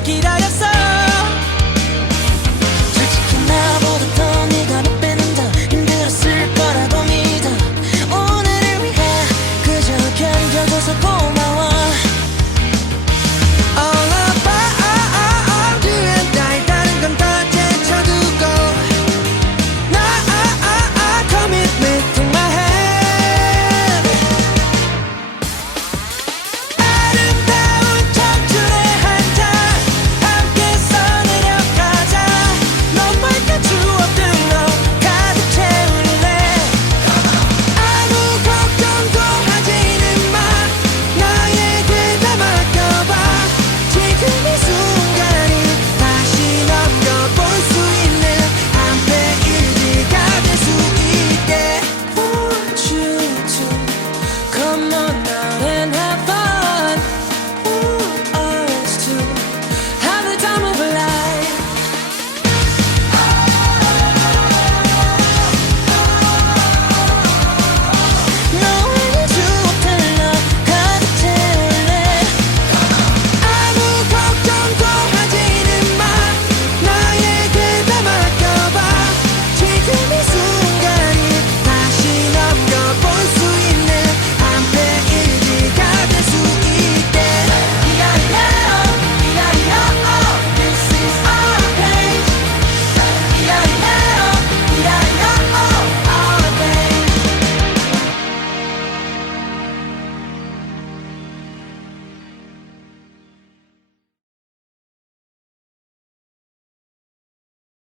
널 기다렸어. 솔직히 나보다 더 네가 못 빼는 더 힘들었을 거라고 믿어. 오늘을 위해 그저 견뎌줘서 고마워.